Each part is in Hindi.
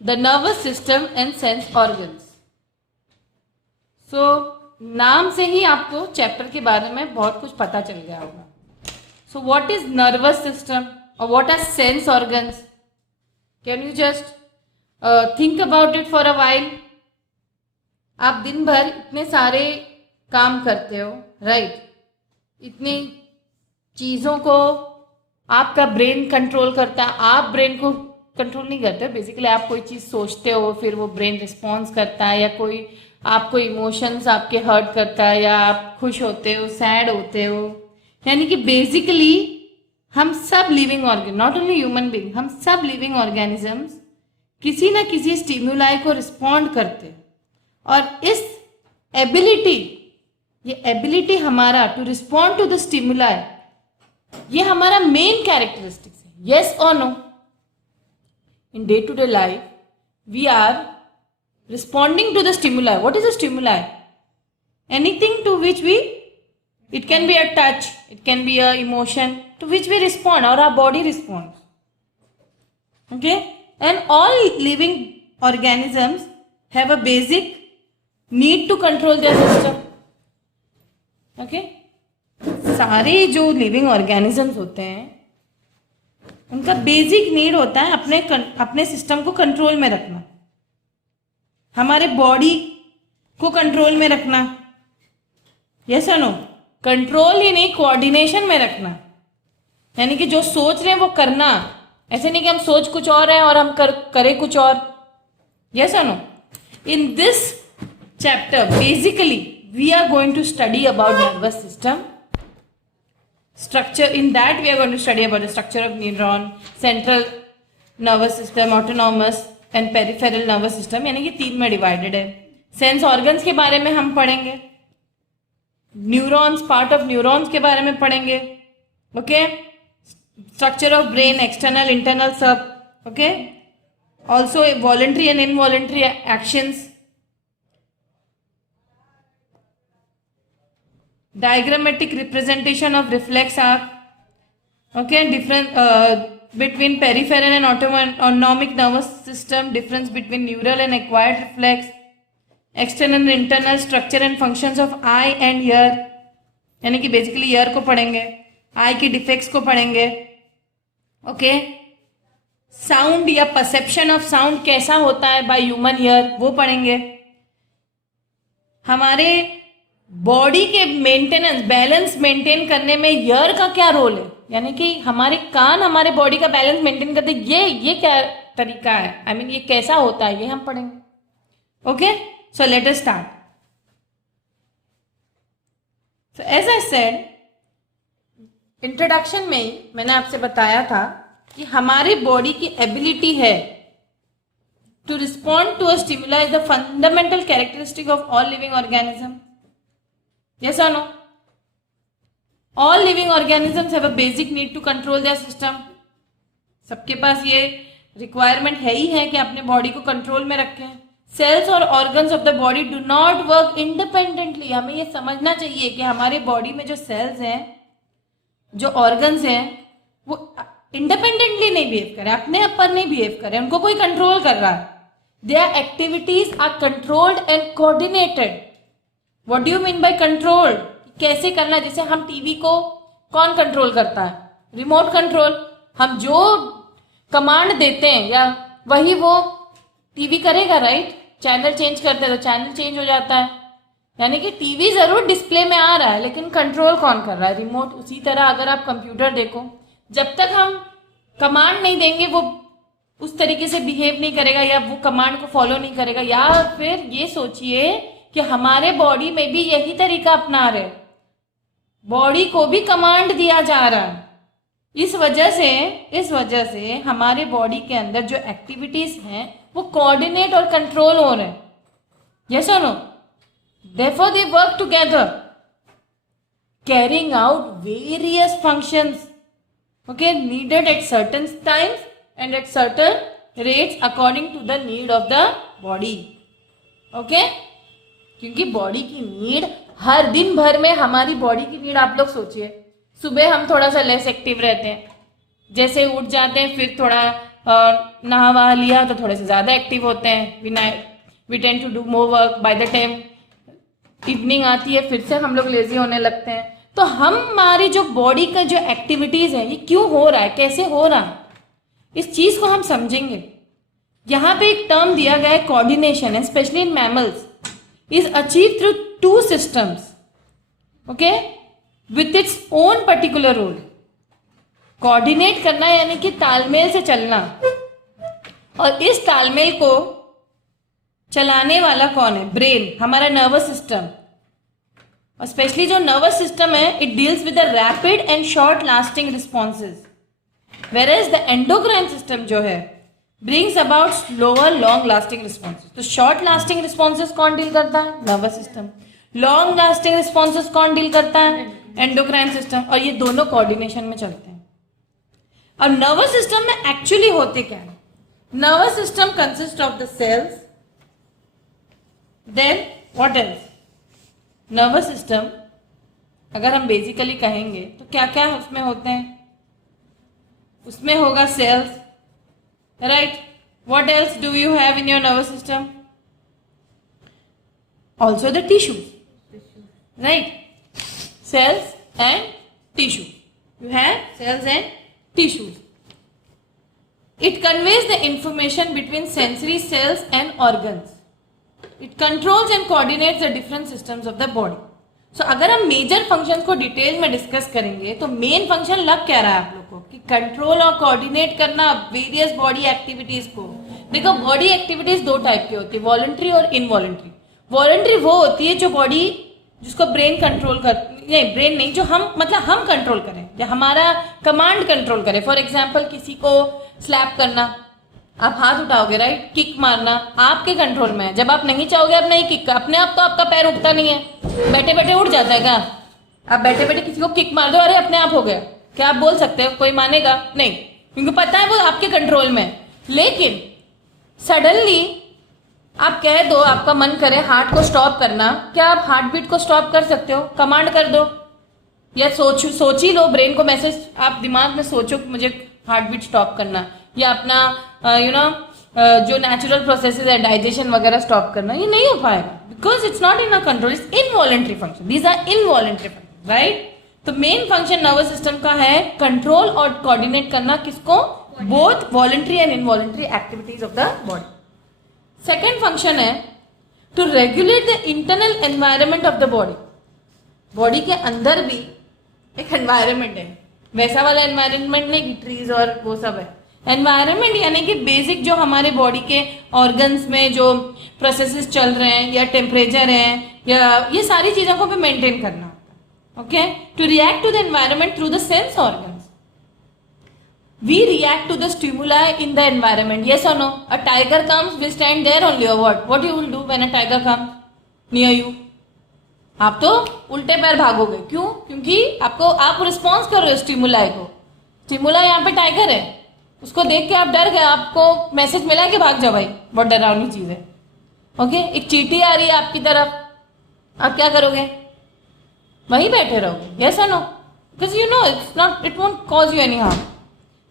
The nervous system and sense organs. So नाम से ही आपको चैप्टर के बारे में बहुत कुछ पता चल गया होगा। So what is nervous system और what are sense organs? Can you just think about it for a while? आप दिन भर इतने सारे काम करते हो, राइट? इतनी चीज़ों को आपका ब्रेन कंट्रोल करता है। आप ब्रेन को कंट्रोल नहीं करते हो, बेसिकली आप कोई चीज़ सोचते हो, फिर वो ब्रेन रिस्पॉन्स करता है, या कोई आपको इमोशंस आपके हर्ट करता है, या आप खुश होते हो, सैड होते हो। यानी कि बेसिकली हम सब living organ, not only human being, हम सब लिविंग ऑर्गेनिजम्स किसी ना किसी स्टिमुलाई को रिस्पॉन्ड करते हैं। और इस एबिलिटी, ये एबिलिटी हमारा to respond to the stimuli, ये हमारा मेन कैरेक्टरिस्टिक्स है। येस और no? In day to day life we are responding to the stimuli. What is a stimuli? Anything to which we, it can be a touch, it can be a emotion to which we respond, or our body responds. Okay? And all living organisms have a basic need to control their system. Okay? सारे जो लिविंग ऑर्गेनिजम्स होते हैं उनका बेसिक नीड होता है अपने सिस्टम को कंट्रोल में रखना, हमारे बॉडी को कंट्रोल में रखना। यस और नो? कंट्रोल ही नहीं, कोऑर्डिनेशन में रखना। यानी कि जो सोच रहे हैं वो करना, ऐसे नहीं कि हम सोच कुछ और है और हम करें कुछ और। यस और no? In this chapter basically we are going to study about nervous system structure. In that we are going to study about the structure of neuron, central nervous system, autonomous and peripheral nervous system, यानी कि 3 में डिवाइडेड है। सेंस ऑर्गन्स के बारे में हम पढ़ेंगे, न्यूरॉन्स, पार्ट ऑफ न्यूरॉन्स के बारे में पढ़ेंगे। Okay? Structure of brain, external, internal, सब। Okay? Also voluntary and involuntary actions, diagrammatic representation of reflex arc. Okay? Different between peripheral and autonomic nervous system, difference between neural and acquired reflex, external and internal structure and functions of eye and ear, यानी कि बेसिकली ईयर को पढ़ेंगे, आई की डिफेक्ट्स को पढ़ेंगे। ओके? साउंड या परसेप्शन ऑफ साउंड कैसा होता है बाय ह्यूमन ईयर, वो पढ़ेंगे। हमारे बॉडी के मेंटेनेंस, बैलेंस मेंटेन करने में ईयर का क्या रोल है, यानी कि हमारे कान हमारे बॉडी का बैलेंस मेंटेन करते, ये क्या तरीका है, आई मीन ये कैसा होता है, ये हम पढ़ेंगे। Okay? So let us start. So as I said, introduction में ही मैंने आपसे बताया था कि हमारी बॉडी की एबिलिटी है to respond to a stimuli is the fundamental characteristic of all living organism. Yes or no? All living organisms have a basic need to control their system. सबके पास ये रिक्वायरमेंट है ही है कि अपने बॉडी को कंट्रोल में रखें। सेल्स और organs of the body do not work independently. हमें ये समझना चाहिए कि हमारे बॉडी में जो सेल्स हैं, जो ऑर्गन्स हैं, वो इंडिपेंडेंटली नहीं बिहेव करें, अपने ऊपर नहीं बिहेव करें, उनको कोई कंट्रोल कर रहा है। Their activities are controlled and coordinated. What do you mean by control? कैसे करना? जैसे हम टीवी को कौन कंट्रोल करता है? Remote control. हम जो कमांड देते हैं या वही वो टीवी करेगा, राइट? चैनल चेंज करते हैं तो चैनल चेंज हो जाता है। यानी कि टीवी जरूर डिस्प्ले में आ रहा है लेकिन कंट्रोल कौन कर रहा है? रिमोट। उसी तरह अगर आप कंप्यूटर देखो, जब तक हम कमांड नहीं देंगे वो उस तरीके से बिहेव नहीं करेगा या वो कमांड को फॉलो नहीं करेगा। या फिर ये सोचिए कि हमारे बॉडी में भी यही तरीका अपना रहे, बॉडी को भी कमांड दिया जा रहा है। इस वजह से हमारे बॉडी के अंदर जो एक्टिविटीज हैं वो कोऑर्डिनेट और कंट्रोल हो रहे हैं। यस और no? Therefore they work together, carrying out various functions, okay, needed at certain times and at certain rates according to the need of the body. Okay? क्योंकि बॉडी की नीड हर दिन भर में, हमारी बॉडी की नीड आप लोग सोचिए, सुबह हम थोड़ा सा लेस एक्टिव रहते हैं, जैसे उठ जाते हैं फिर थोड़ा नहा वहा लिया तो थोड़े से ज़्यादा एक्टिव होते हैं, we tend to do more work, by the time evening आती है फिर से हम लोग लेजी होने लगते हैं। तो हमारी जो बॉडी का जो एक्टिविटीज है ये क्यों हो रहा है, कैसे हो रहा है, इस चीज को हम समझेंगे। यहाँ पे एक टर्म दिया गया है coordination, specially in mammals is achieve through two systems, okay, with its own particular role. Coordinate करना यानी कि तालमेल से चलना, और इस तालमेल को चलाने वाला कौन है? ब्रेन, हमारा नर्वस सिस्टम। और स्पेशली जो नर्वस सिस्टम है it deals with the rapid and short lasting responses, whereas the endocrine system जो है brings about slower long lasting responses. तो शॉर्ट लास्टिंग रिस्पॉन्सेज कौन डील करता है? Nervous system. Long lasting responses कौन डील करता है? Endocrine system. और ये दोनों कोऑर्डिनेशन में चलते हैं। अब नर्वस सिस्टम में एक्चुअली होते क्या है? Nervous system consist of the cells, then what else? Nervous system अगर हम बेसिकली कहेंगे तो क्या क्या उसमें होते हैं? उसमें होगा cells, right? What else do you have in your nervous system? Also the tissues, right? Cells and tissues, you have cells and tissues. It conveys the information between sensory cells and organs. It controls and coordinates the different systems of the body. So अगर हम मेजर फंक्शंस को डिटेल में डिस्कस करेंगे तो मेन फंक्शन लग क्या रहा है आप लोग को कि कंट्रोल और कोऑर्डिनेट करना वेरियस बॉडी एक्टिविटीज को। देखो बॉडी एक्टिविटीज दो टाइप की होती है, वॉलंटरी और इनवॉलंटरी। वॉलंटरी वो होती है जो बॉडी जिसको ब्रेन कंट्रोल कर, नहीं ब्रेन नहीं, जो हम मतलब हम कंट्रोल करें, जो हमारा कमांड कंट्रोल करे। फॉर एग्जाम्पल किसी को स्लैप करना, आप हाथ उठाओगे, राइट? किक मारना आपके कंट्रोल में है। जब आप नहीं चाहोगे आप नहीं किक, अपने आप तो आपका पैर उठता नहीं है, बैठे बैठे उठ जाता है क्या? आप बैठे बैठे किसी को किक मार दो, अरे अपने आप हो गया, क्या आप बोल सकते हो? कोई मानेगा नहीं, क्योंकि पता है वो आपके कंट्रोल में। लेकिन सडनली आप कह दो, आपका मन करे हार्ट को स्टॉप करना, क्या आप हार्ट बीट को स्टॉप कर सकते हो? कमांड कर दो या सोच ही लो, ब्रेन को मैसेज आप दिमाग में सोचो कि मुझे हार्ट बीट स्टॉप करना, या अपना जो नेचुरल प्रोसेसेस है डाइजेशन वगैरह स्टॉप करना, ये नहीं हो पाएगा because it's not in a control, it's involuntary function, these are involuntary function, right? तो मेन फंक्शन नर्वस सिस्टम का है कंट्रोल और कोऑर्डिनेट करना, किसको? Both voluntary and involuntary activities of the body. Second function है to regulate the internal environment of the body. Body के अंदर भी एक एनवायरनमेंट है, वैसा वाला एनवायरनमेंट नहीं कि ट्रीज और वो सब है। एनवायरनमेंट यानी कि बेसिक जो हमारे बॉडी के ऑर्गन्स में जो प्रोसेसेस चल रहे हैं, या टेम्परेचर है, या ये सारी चीज़ों को भी मेंटेन करना होता है। Okay, to react to the environment through the sense organs. We react to the stimuli in the environment. Yes or no? A tiger comes, we stand there only or what? What you will do when a tiger comes near you? आप तो उल्टे पैर भागोगे। क्यों? क्योंकि आप रिस्पॉन्स कर रहे हो स्टिमुलाई को। स्टिमुलाई यहाँ पे टाइगर है, उसको देख के आप डर गए, आपको मैसेज मिला कि भाग जाओ भाई, बहुत डरावनी चीज है। ओके, एक चींटी आ रही है आपकी तरफ, आप क्या करोगे? वहीं बैठे रहोगे। यस और no? Because you know it won't cause you any harm.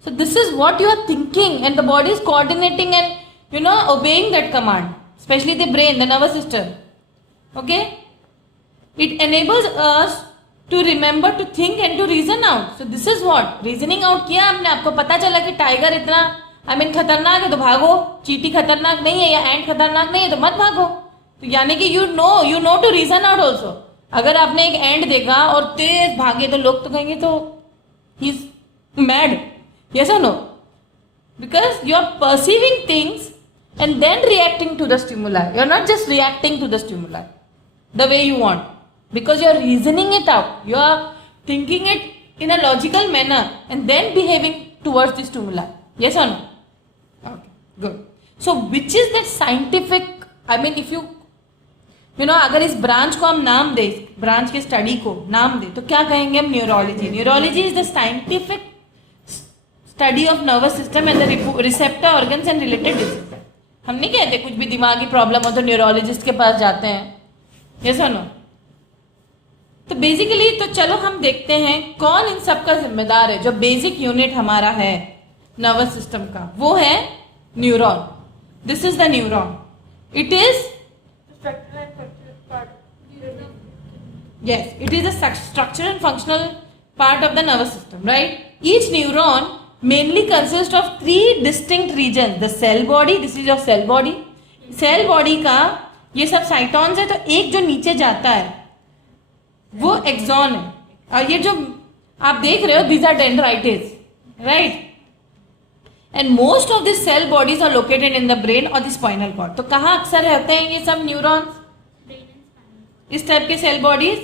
So this is what you are thinking, and the body is coordinating and obeying that command, especially the brain, the nervous system. Okay, it enables us to remember, to think and to reason out. So this is what reasoning out किया आपने, आपको पता चला कि टाइगर इतना खतरनाक है तो भागो, चींटी खतरनाक नहीं है या एंट खतरनाक नहीं है तो मत भागो। तो यानी कि you know to reason out also. अगर आपने एक एंट देखा और तेज भागे तो लोग तो कहेंगे तो he is mad. Yes or no? Because you are perceiving things and then reacting to the stimuli. You are not just reacting to the stimuli the way you want, because you are reasoning it out. You are thinking it in a logical manner and then behaving towards the stimuli. Yes or no? Okay, good. So which is that scientific, I mean if you अगर इस ब्रांच को हम नाम दे, ब्रांच के स्टडी को नाम दे तो क्या कहेंगे हम? Neurology. Neurology is the scientific study of nervous system and the receptor organs and related disease. हम नहीं कहते कुछ भी दिमागी प्रॉब्लम हो तो न्यूरोलॉजिस्ट के पास जाते हैं। यस और नो? तो बेसिकली तो चलो हम देखते हैं कौन इन सब का जिम्मेदार है। जो बेसिक यूनिट हमारा है नर्वस सिस्टम का, वो है neuron. This is the neuron. It is yes, it is a structural and functional part of the nervous system, right? Each neuron mainly consists of 3 distinct regions. The cell body, this is your cell body. Cell body का ये सब साइटॉन्स है, तो एक जो नीचे जाता है वो एक्सॉन है, और ये जो आप देख रहे हो these are dendrites, right? And most of these cell bodies are located in the brain or the spinal cord. तो कहाँ अक्सर रहते हैं ये सब न्यूरॉन्स? इस टाइप के सेल बॉडीज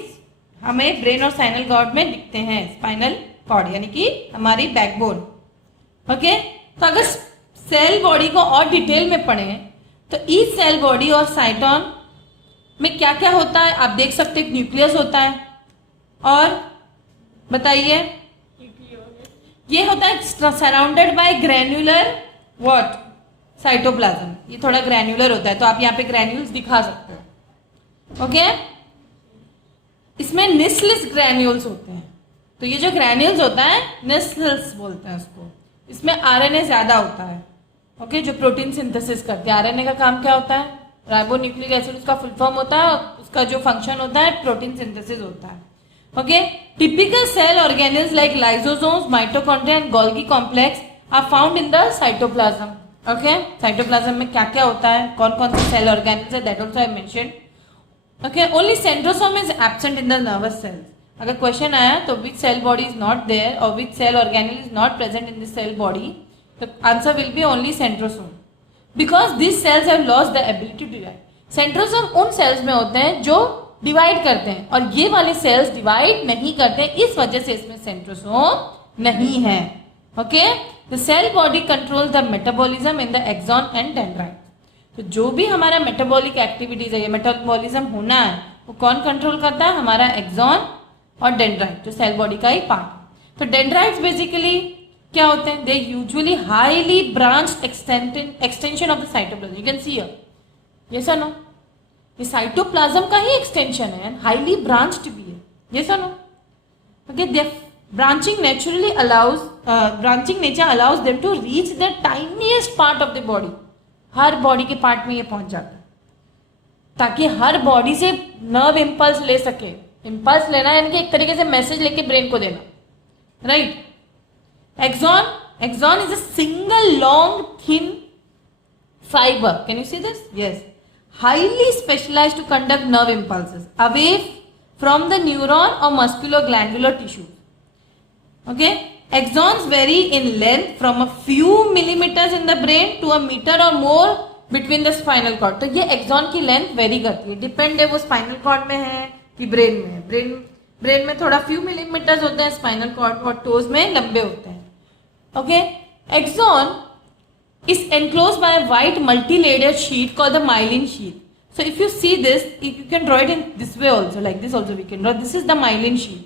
हमें ब्रेन और स्पाइनल कॉर्ड में दिखते हैं. स्पाइनल कॉर्ड यानी कि हमारी बैकबोन. ओके, तो अगर सेल बॉडी को और डिटेल में पढ़ें तो ईच सेल बॉडी और साइटॉन में क्या क्या होता है आप देख सकते हैं. न्यूक्लियस होता है, और बताइए ये होता है surrounded by granular what, cytoplasm. ये थोड़ा ग्रैन्युलर होता है, तो आप यहाँ पे ग्रैन्यूल्स दिखा सकते हो. ओके, इसमें निस्लस ग्रैन्यूल्स होते हैं. तो ये जो ग्रैन्यूल्स होता है निस्लस बोलते हैं उसको. इसमें आरएनए ज्यादा होता है. ओके, जो प्रोटीन सिंथेसिस करते हैं. आरएनए का काम क्या होता है? राइबोन्यूक्लिक एसिड उसका फुल फॉर्म होता है, और उसका जो फंक्शन होता है प्रोटीन सिंथेसिस होता है. Okay, typical cell organelles like lysosomes, mitochondria and Golgi complex are found in the cytoplasm. Okay, cytoplasm में क्या क्या होता है, कौन कौन से सेल ऑर्गेनेल्स है, that also I mentioned. Okay, only centrosome is absent in the nervous cells. अगर क्वेश्चन आया तो which cell body is not there or which cell organelle is not present in the cell body, the answer will be only centrosome, because these cells have lost the ability to divide. Centrosome उन cells में होते हैं जो डिवाइड करते हैं, और ये वाले cells डिवाइड नहीं करते, इस वजह से इसमें centrosome नहीं है. Okay, the cell body controls the metabolism in the axon and dendrite. तो जो भी हमारा मेटाबॉलिक एक्टिविटीज है, ये मेटाबॉलिज्म होना है, वो कौन कंट्रोल करता है? हमारा एक्सॉन और डेंड्राइट, जो सेल बॉडी का ही पार्ट. तो डेंड्राइट्स बेसिकली क्या होते हैं? They usually highly branched extension of the cytoplasm. You can see here, yes और नो? ये साइटोप्लाज्म का ही एक्सटेंशन है, हाईली ब्रांच्ड भी है. यस और no? Okay, they branching nature allows them to reach the tiniest part of the body. हर बॉडी के पार्ट में ये पहुंच जाता है, ताकि हर बॉडी से नर्व इम्पल्स ले सके. इम्पल्स लेना यानी कि एक तरीके से मैसेज लेके ब्रेन को देना, right? Axon is a single long thin fibre. Can you see this? Yes, highly specialised to conduct nerve impulses away from the neuron और muscular glandular tissue. Okay, Axons vary in length from a few millimeters in the brain to a meter or more between the spinal cord. तो ये axon की लेंथ वेरी करती है, डिपेंड है वो स्पाइनल कॉर्ड में है कि ब्रेन में है. ब्रेन में थोड़ा फ्यू मिलीमीटर्स होते हैं, स्पाइनल कॉर्ड और टोज में लंबे होते हैं. Okay, axon is enclosed by a white multi-layered sheet called the myelin sheath. So if you see this, you can draw it in this way also, like this also we can draw. This is the myelin sheath.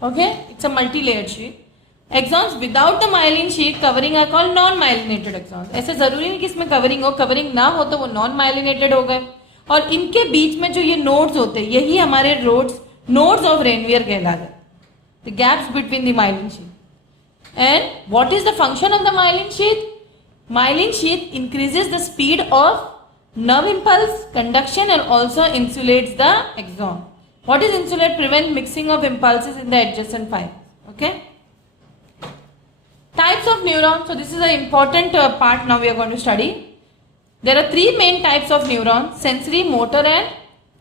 Okay, it's a multi-layered sheet. Axons without the myelin sheath covering are called non-myelinated axons. ऐसे जरूरी नहीं कि इसमें कवरिंग हो, कवरिंग ना हो तो वो नॉन माइलिनेटेड हो गए. और इनके बीच में जो ये नोड्स होते हैं, यही हमारे नोड्स ऑफ रेनवियर कहलाते हैं, the gaps between the myelin sheath. And what is the function of the myelin sheath? Myelin sheath increases the speed of nerve impulse conduction and also insulates the axon. What is insulate? Prevent mixing of impulses in the adjacent fibers. Okay. Types of neurons. So this is an important part now we are going to study. There are 3 main types of neurons: sensory, motor and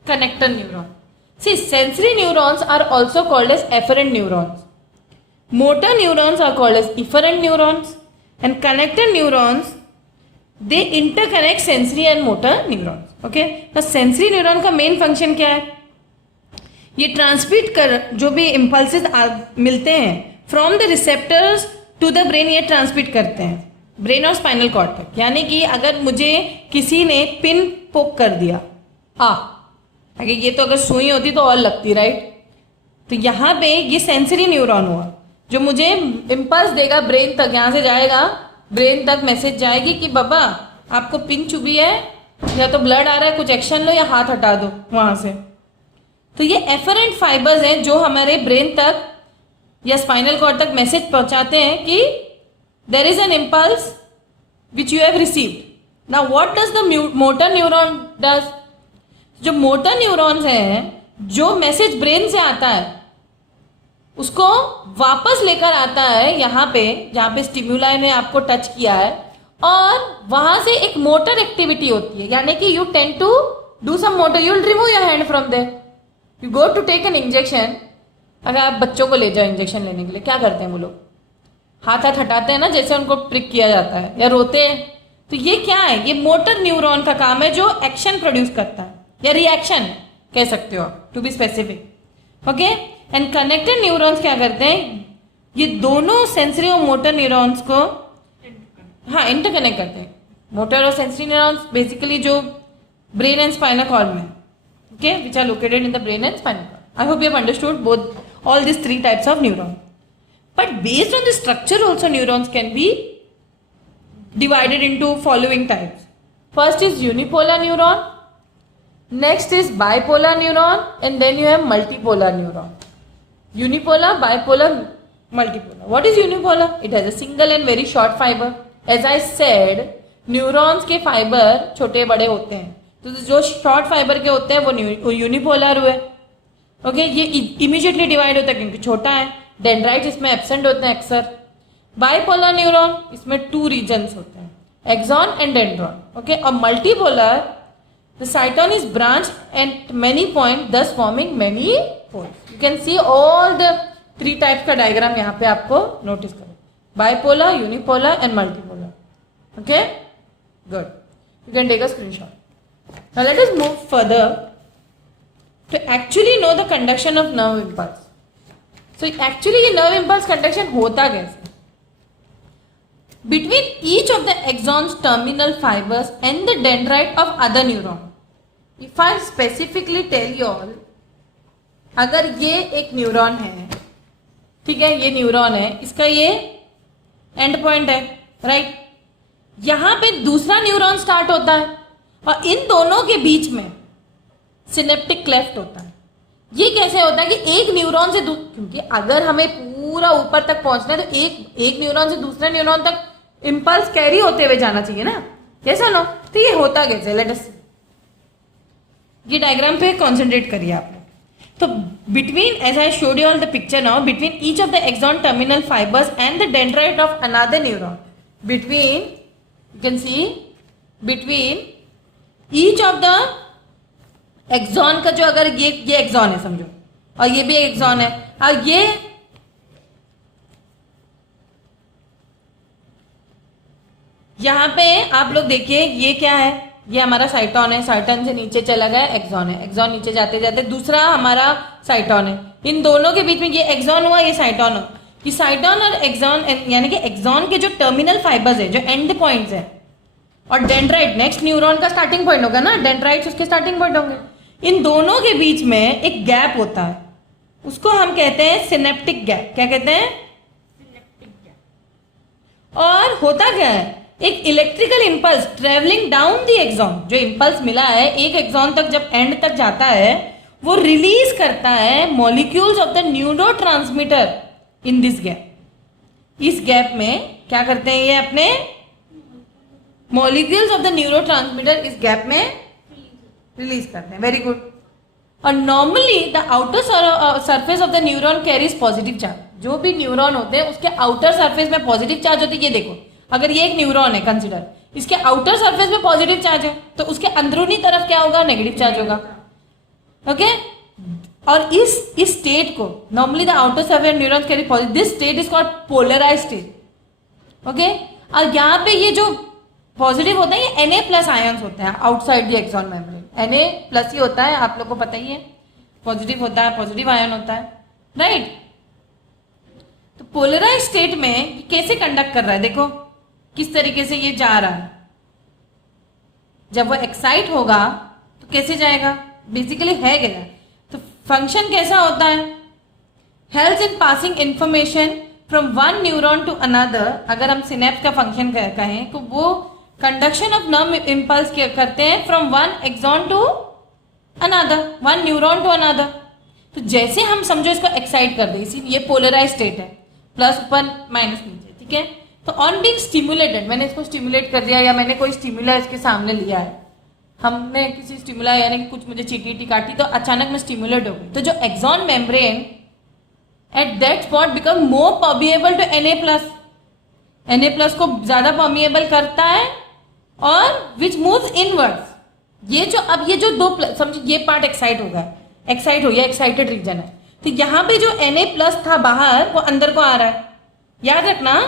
connector neurons. See, sensory neurons are also called as efferent neurons. Motor neurons are called as efferent neurons, and connector neurons, they interconnect sensory and motor neurons. Okay. तो sensory neuron का main function क्या है? ये ट्रांसमिट कर जो भी इम्पल्सेस मिलते हैं from the receptors to the brain, ये ट्रांसमिट करते हैं ब्रेन और स्पाइनल कॉर्ड तक. यानी कि अगर मुझे किसी ने पिन पोक कर दिया, अगर ये तो अगर सुई होती तो और लगती, राइट? तो यहाँ पे ये सेंसरी न्यूरॉन हुआ जो मुझे इम्पल्स देगा ब्रेन तक. यहाँ से जाएगा ब्रेन तक, मैसेज जाएगी कि बाबा आपको पिन चुभी है, या तो ब्लड आ रहा है, कुछ एक्शन लो या हाथ हटा दो वहां से. तो ये एफरेंट फाइबर्स हैं जो हमारे ब्रेन तक या स्पाइनल कॉर्ड तक मैसेज पहुंचाते हैं कि there is an impulse which you have received. Now what does the motor neuron does? जो मोटर न्यूरॉन्स हैं, जो मैसेज ब्रेन से आता है उसको वापस लेकर आता है यहाँ पे, जहाँ पे स्टिम्युलाई ने आपको टच किया है, और वहां से एक मोटर एक्टिविटी होती है, यानी कि you tend to do some motor, you will remove your hand from there, you go to take an injection. अगर आप बच्चों को ले जाओ इंजेक्शन लेने के लिए, क्या करते हैं वो लोग? हाथ हाथ हटाते हैं ना, जैसे उनको प्रिक किया जाता है, या रोते हैं. तो ये क्या है? ये मोटर न्यूरॉन का काम है जो एक्शन प्रोड्यूस करता है, या रिएक्शन कह सकते हो आप, to be specific. Okay. And connected neurons क्या करते हैं? ये दोनों सेंसरी और मोटर न्यूरॉन्स को इंटरकनेक्ट करते हैं. मोटर और सेंसरी न्यूरॉन्स बेसिकली जो ब्रेन एंड स्पाइनल कॉर्ड में, okay, which are located in the brain and spinal cord. I hope you have understood both all these three types of neuron. But based on the structure also, neurons can be divided into following types. First is unipolar neuron, next is bipolar neuron, and then you have multipolar neuron. Unipolar, bipolar, multipolar. What is unipolar? It has a single and very short fiber. As I said, neurons के fiber छोटे बड़े होते हैं, तो जो short fiber के होते हैं वो unipolar हुए. ओके, ये इमीडिएटली डिवाइड होता है क्योंकि छोटा है. डेंड्राइट्स इसमें एब्सेंट होते हैं अक्सर. बाइपोलर न्यूरॉन, इसमें 2 रीजन्स होते हैं, एक्सॉन एंड डेंड्रॉन. ओके. और multipolar, the cyton is branch at many point, thus forming many poles. You can see all the 3 types का डायग्राम यहाँ पे आपको नोटिस करो. Bipolar, unipolar and multipolar. Okay, good. You can take a screenshot. Now let us move further to actually know the conduction of nerve impulse. So actually ये nerve impulse conduction होता कैसे? Between each of the axon's terminal fibers and the dendrite of other neuron. If I specifically tell you all, अगर ये एक न्यूरॉन है, ठीक है, ये न्यूरॉन है, इसका ये एंड पॉइंट है, राइट. यहाँ पे दूसरा न्यूरॉन स्टार्ट होता है और इन दोनों के बीच में सिनेप्टिक क्लेफ्ट होता है. ये कैसे होता है कि एक न्यूरॉन से क्योंकि अगर हमें पूरा ऊपर तक पहुंचना है तो एक न्यूरॉन से दूसरे न्यूरॉन तक इंपल्स कैरी होते हुए जाना चाहिए ना, कैसा नो. तो ये होता कैसे? लेट अस, ये डायग्राम पे कंसंट्रेट करिए आप लोग. तो between, as I showed you all the picture now, between each of the axon terminal fibres and the dendrite of another neuron, between, you can see, between each of the axon का, जो अगर ये एक्सॉन है समझो, और ये भी एक्सॉन है, और ये यहां पे आप लोग देखिए, ये क्या है? ये हमारा साइटोन है. साइटोन से नीचे चला गया एक्सॉन है. एक्सॉन नीचे जाते जाते दूसरा हमारा साइटोन है. इन दोनों के बीच में ये एक्सॉन हुआ, ये साइटोन हुआ. कि साइटोन और एक्सॉन, यानी कि एक्सॉन के जो टर्मिनल फाइबर्स है, जो एंड पॉइंट्स है, और डेंड्राइट नेक्स्ट न्यूरॉन का स्टार्टिंग पॉइंट होगा ना, डेंड्राइट्स उसके स्टार्टिंग पॉइंट होंगे. इन दोनों के बीच में एक गैप होता है, उसको हम कहते हैं सिनेप्टिक गैप. क्या कहते हैं? Synaptic gap. और होता क्या है? एक electrical impulse travelling down the axon, जो इंपल्स मिला है एक एक्सॉन तक, जब एंड तक जाता है, वो रिलीज करता है molecules of the neurotransmitter in this gap. इस गैप में क्या करते हैं ये अपने मॉलिक्यूल्स ऑफ द न्यूरोट्रांसमीटर इस गैप में रिलीज करते हैं. Very good. और normally the outer surface of the neuron carries positive charge. जो भी न्यूरॉन होते हैं उसके आउटर सरफेस में पॉजिटिव चार्ज होती है. ये देखो, अगर ये एक न्यूरॉन है कंसिडर, इसके आउटर सरफेस में पॉजिटिव चार्ज है, तो उसके अंदरूनी तरफ क्या होगा? नेगेटिव चार्ज होगा. ओके. और इस स्टेट को normally the outer surface neuron carry positive, this state is called polarised state. Okay. और यहाँ पे ये जो पॉजिटिव होता है, ये Na+ आयंस होते हैं outside the axon membrane. Na+ ही होता है, आप लोग को पता ही है. पॉजिटिव होता है, पॉजिटिव आयन होता है, राइट. तो पोलराइज स्टेट में कैसे कंडक्ट कर रहा है? देखो किस तरीके से ये जा रहा है. जब वो एक्साइट होगा तो कैसे जाएगा? बेसिकली है क्या? तो फंक्शन कैसा होता है? Helps in passing information from one neuron to another. अगर हम सिनेप्स का फंक्शन कहें तो वो कंडक्शन ऑफ नर्व इंपल्स करते हैं from one axon to another, one neuron to another. तो जैसे हम समझो इसको एक्साइट कर दे, इसी ये पोलराइज स्टेट है, प्लस ऊपर माइनस नीचे, ठीक है. तो ऑन बीइंग स्टिमुलेटेड, मैंने इसको स्टिमुलेट कर दिया या मैंने कोई स्टिमुला इसके सामने लिया है, हमने किसी स्टिमुला यानी कि कुछ मुझे चीटी काटी तो अचानक में स्टिमुलेट हो गई, तो जो axon membrane at that spot become more permeable to Na+ को ज्यादा परमिएबल करता है और विच मूव्स इनवर्ड्स। ये जो दो समझिए ये पार्ट एक्साइट हो गया, एक्साइटेड रीजन है, तो यहाँ पे जो Na+ था बाहर वो अंदर को आ रहा है। याद रखना,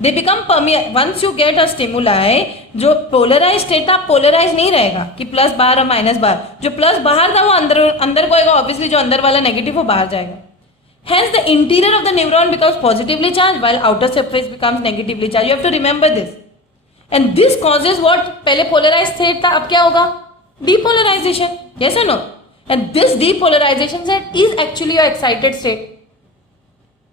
they become permeable once you get a stimuli. जो पोलराइज स्टेट था पोलराइज नहीं रहेगा कि प्लस बाहर और माइनस बाहर, जो प्लस बाहर था वो अंदर को आएगा, ऑब्वियसली जो अंदर वाला नेगेटिव वो बाहर जाएगा। Hence the interior of the neuron becomes positively charged while outer surface becomes negatively charged. You have to remember this. And this causes what? पहले polarized state था, अब क्या होगा? Depolarization. Yes or no? And this depolarization state is actually your excited state.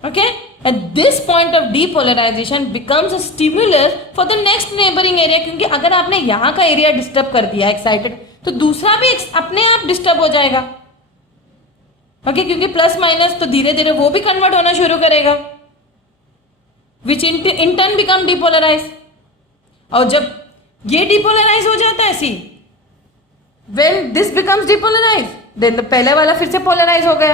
Okay? And this point of depolarization becomes a stimulus for the next neighboring area. क्योंकि अगर आपने यहाँ का एरिया डिस्टर्ब कर दिया excited, तो दूसरा भी अपने आप डिस्टर्ब हो जाएगा। ओके क्योंकि प्लस माइनस तो धीरे धीरे वो भी कन्वर्ट होना शुरू करेगा, which in turn become depolarise. और जब ये डिपोलराइज हो जाता है, see when this becomes depolarise then पहले वाला फिर से पोलराइज हो गया।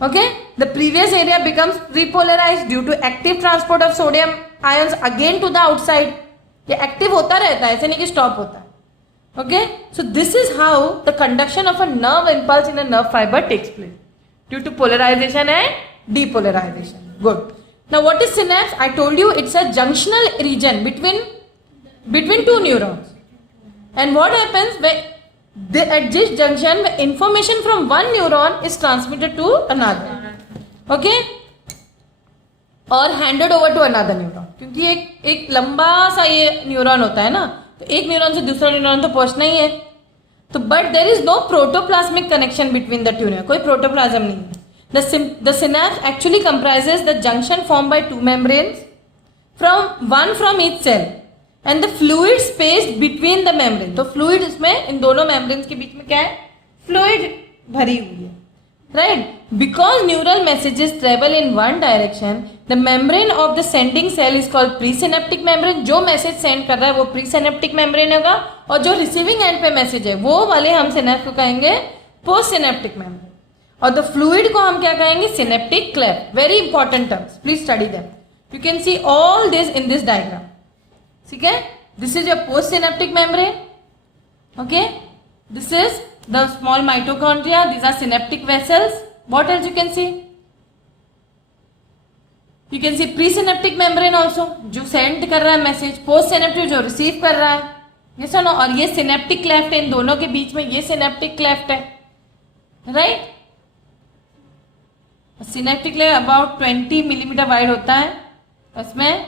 Okay, the previous area becomes repolarise due to active transport of sodium ions again to the outside. ये एक्टिव होता रहता है, ऐसे नहीं कि स्टॉप होता है। Okay, so this is how the conduction of a nerve impulse in a nerve fiber takes place due to polarization and depolarization. Good. Now, what is synapse? I told you it's a junctional region between two neurons. And what happens when at this junction, when information from one neuron is transmitted to another. Okay, और handed over to another neuron. क्योंकि एक लंबा सा ये न्यूरॉन होता है ना, तो एक न्यूरॉन से दूसरा न्यूरॉन तो पहुंचना ही है, तो but there is no protoplasmic connection between the two neuron, कोई प्रोटोप्लाज्म नहीं है। The synapse actually comprises the junction form by two membranes from each cell and the fluid space between the membrane. तो फ्लूइड इसमें इन दोनों मेम्ब्रेन्स के बीच में क्या है? फ्लूइड भरी हुई है, right? Because neural messages travel in one direction, the membrane of the sending cell is called presynaptic membrane. जो मैसेज सेंड कर रहा है वो प्रीसिनेप्टिक मेम्ब्रेन होगा, और जो रिसीविंग एंड पे मैसेज है वो वाले हम सिनेप्स को कहेंगे पोस्ट सिनेप्टिक मेम्ब्रेन, और द फ्लूइड को हम क्या कहेंगे? Synaptic cleft. Very important terms, please study them. You can see all this in this diagram. ठीक है, this is your post synaptic membrane. Okay, this is the small mitochondria, these are synaptic vessels. What else you can see? You can see presynaptic membrane also, जो send कर रहा है मैसेज, post synaptic जो रिसीव कर रहा है, ये सुनो, और ये सिनेप्टिक क्लेफ्ट है, इन दोनों के बीच में ये सिनेप्टिक क्लेफ्ट है, right? Synaptic cleft about 20 millimetre wide होता है, उसमें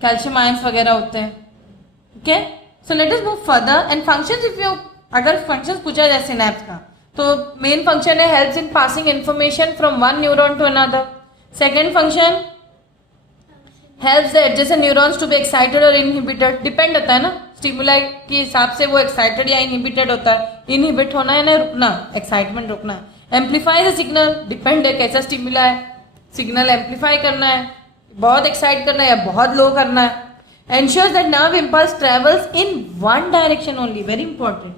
कैल्शियम आयंस वगैरह होते हैं। Okay, so let us move further and functions. If you अगर फंक्शंस पूछा जाए सिनेप्स का, तो मेन फंक्शन है helps in passing information from one neuron to another. Second function helps the adjacent neurons to be excited और इनहिबिटेड। डिपेंड होता है ना स्टिमुलाई के हिसाब से वो एक्साइटेड या इनहिबिटेड होता है। इनहिबिट होना है ना रुकना, एक्साइटमेंट रुकना। एम्पलीफाई द सिग्नल, डिपेंड है कैसा स्टिमुला है, सिग्नल एम्पलीफाई करना है, बहुत एक्साइट करना है या बहुत लो करना है। Ensures that nerve impulse travels in one direction only, very important.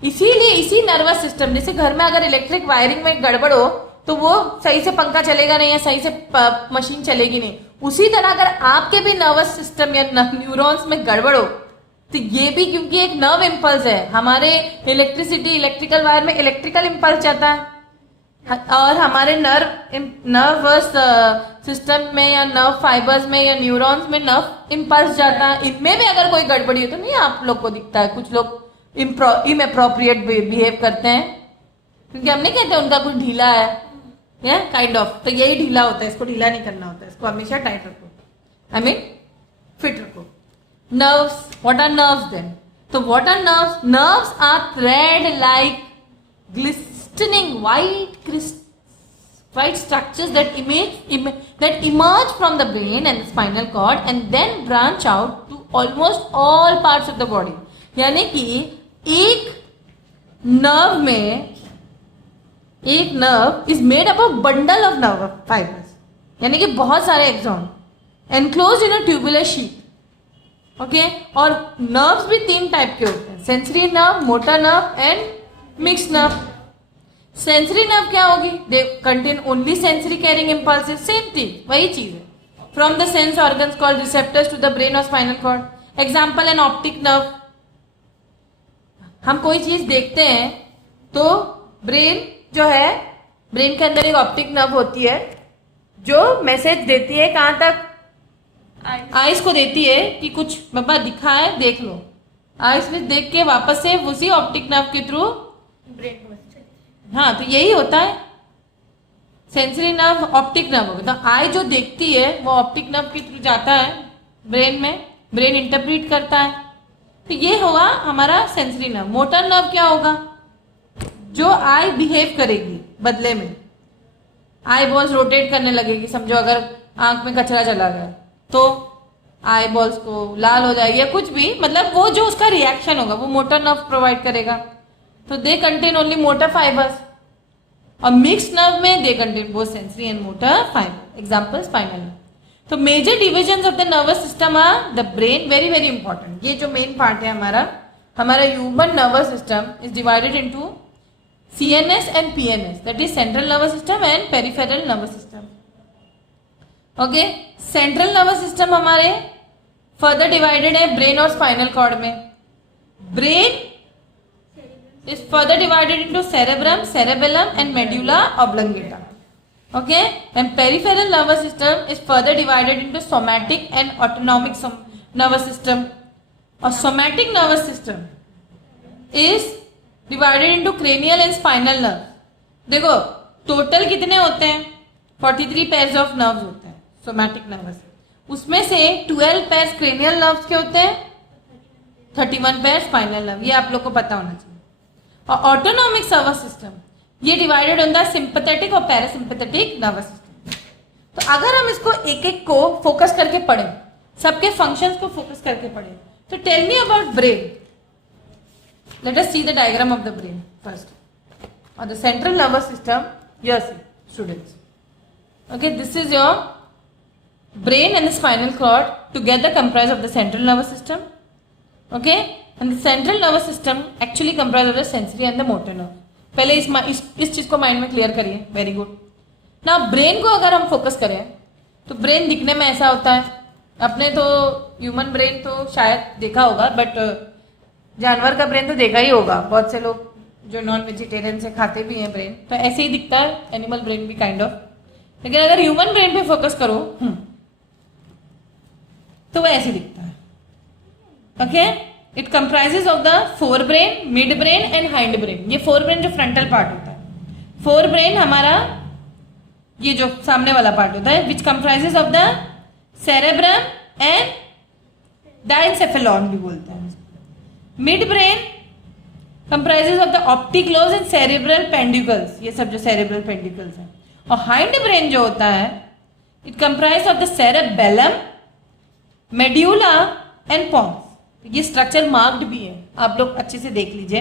इसीलिए इसी नर्वस सिस्टम, जैसे घर में अगर इलेक्ट्रिक वायरिंग में गड़बड़ हो तो वो सही से पंखा चलेगा नहीं या सही से मशीन चलेगी नहीं, उसी तरह अगर आपके भी नर्वस सिस्टम या न्यूरॉन्स में गड़बड़ हो तो ये भी, क्योंकि एक नर्व इम्पल्स है, हमारे इलेक्ट्रिकल वायर में इलेक्ट्रिकल इम्पल्स जाता है, और हमारे नर्वस सिस्टम में या नर्व फाइबर्स में या न्यूरॉन्स में नर्व इम्पल्स जाता है। इनमें भी अगर कोई गड़बड़ी हो तो नहीं आप लोग को दिखता है, कुछ लोग इनअप्रोप्रिएट बिहेव करते हैं, क्योंकि हम नहीं कहते उनका कुछ ढीला है, या काइंड ऑफ, तो यही ढीला होता है, इसको ढीला नहीं करना होता है, इसको हमेशा टाइट रखो, आई मीन फिट रखो। Nerves, what are nerves then? तो what are nerves? Nerves are thread like glistening white structures that emerge from the brain and the spinal cord and then branch out to almost all parts of the body. यानी कि एक nerve is made up of bundle of nerve fibres, यानी कि बहुत सारे axon enclose in a tubular sheet. Okay, और नर्व्स भी 3 टाइप के होते हैं, sensory nerve, motor nerve and mix nerve. Sensory nerve क्या होगी? They contain only sensory carrying impulses, same thing, वही चीज है, from the sense organs called receptors to the brain और spinal cord. Example an optic nerve. हम कोई चीज देखते हैं तो ब्रेन जो है, ब्रेन के अंदर एक ऑप्टिक नर्व होती है जो मैसेज देती है कहाँ तक? आइस को देती है कि कुछ बाबा दिखा है, देख लो। आइस में देख के वापस से उसी ऑप्टिक नर्व के थ्रू ब्रेन को। हाँ, तो यही होता है सेंसरी नर्व, ऑप्टिक नर्व होगा। तो आई जो देखती है वो ऑप्टिक नर्व के थ्रू जाता है ब्रेन में, ब्रेन इंटरप्रीट करता है। तो ये हुआ हमारा सेंसरी नर्व। मोटर नर्व क्या होगा? जो आई बिहेव करेगी बदले में, आई बॉल्स रोटेट करने लगेगी। समझो अगर आंख में कचरा चला गया तो आई बॉल्स को लाल हो जाएगी या कुछ भी, मतलब वो जो उसका रिएक्शन होगा वो मोटर नर्व प्रोवाइड करेगा। तो they contain only motor fibres. और मिक्स नर्व में they contain both sensory and motor fibre. Example spinal nerve. तो major divisions of the nervous system are the brain, very very important. ये जो मेन पार्ट है हमारा human nervous system is divided into CNS and PNS, that is central nervous system and peripheral nervous system. Okay, central nervous system हमारे further divided है brain और spinal cord में। Brain is further divided into cerebrum, cerebellum and medulla oblongata. Okay, and peripheral nervous system is further divided into somatic and autonomic nervous system. और somatic nervous system is divided into cranial and spinal nerve. देखो टोटल कितने होते हैं? 43 पेयर्स ऑफ नर्व्स होते हैं सोमैटिक नर्वस। उसमें से 12 पेयर्स क्रेनियल नर्व्स के होते हैं, 31 पेयर स्पाइनल नर्व। ये आप लोग को पता होना चाहिए। और ऑटोनॉमिक नर्वस सिस्टम ये डिवाइडेड होता है सिंपैथेटिक और पैरासिम्पैथेटिक नर्वस सिस्टम। तो अगर हम इसको एक एक को फोकस करके पढ़ें, सबके फंक्शंस को फोकस करके पढ़ें, तो tell me about brain. Let us see the diagram of the brain first. Or the central nervous system. Yes, students. Okay, this is your brain and the spinal cord together comprise of the central nervous system. Okay, and the central nervous system actually comprise of the sensory and the motor nerve. पहले इस चीज को माइंड में क्लियर करिए। Very good. ना ब्रेन को अगर हम फोकस करें तो ब्रेन दिखने में ऐसा होता है। अपने तो ह्यूमन ब्रेन तो शायद देखा होगा, बट जानवर का ब्रेन तो देखा ही होगा। बहुत से लोग जो नॉन वेजिटेरियन से खाते भी हैं ब्रेन, तो ऐसे ही दिखता है, एनिमल ब्रेन भी काइंड ऑफ। लेकिन अगर ह्यूमन ब्रेन पे फोकस करो तो वो ऐसे दिखता है। Okay, it comprises of the fore brain, mid brain and hind brain. ये फोर ब्रेन जो फ्रंटल पार्ट होता है। फोर ब्रेन हमारा ये जो सामने वाला पार्ट होता है, विच comprises of the cerebrum and diencephalon भी बोलते हैं। Mid brain comprises of the optic lobes and cerebral pentacles, ये सब जो सेरेब्रल पेंडिकल्स हैं। और हाइंड ब्रेन जो होता है, it comprise of the cerebellum, medulla and pons. ये स्ट्रक्चर मार्क्ड भी है, आप लोग अच्छे से देख लीजिए।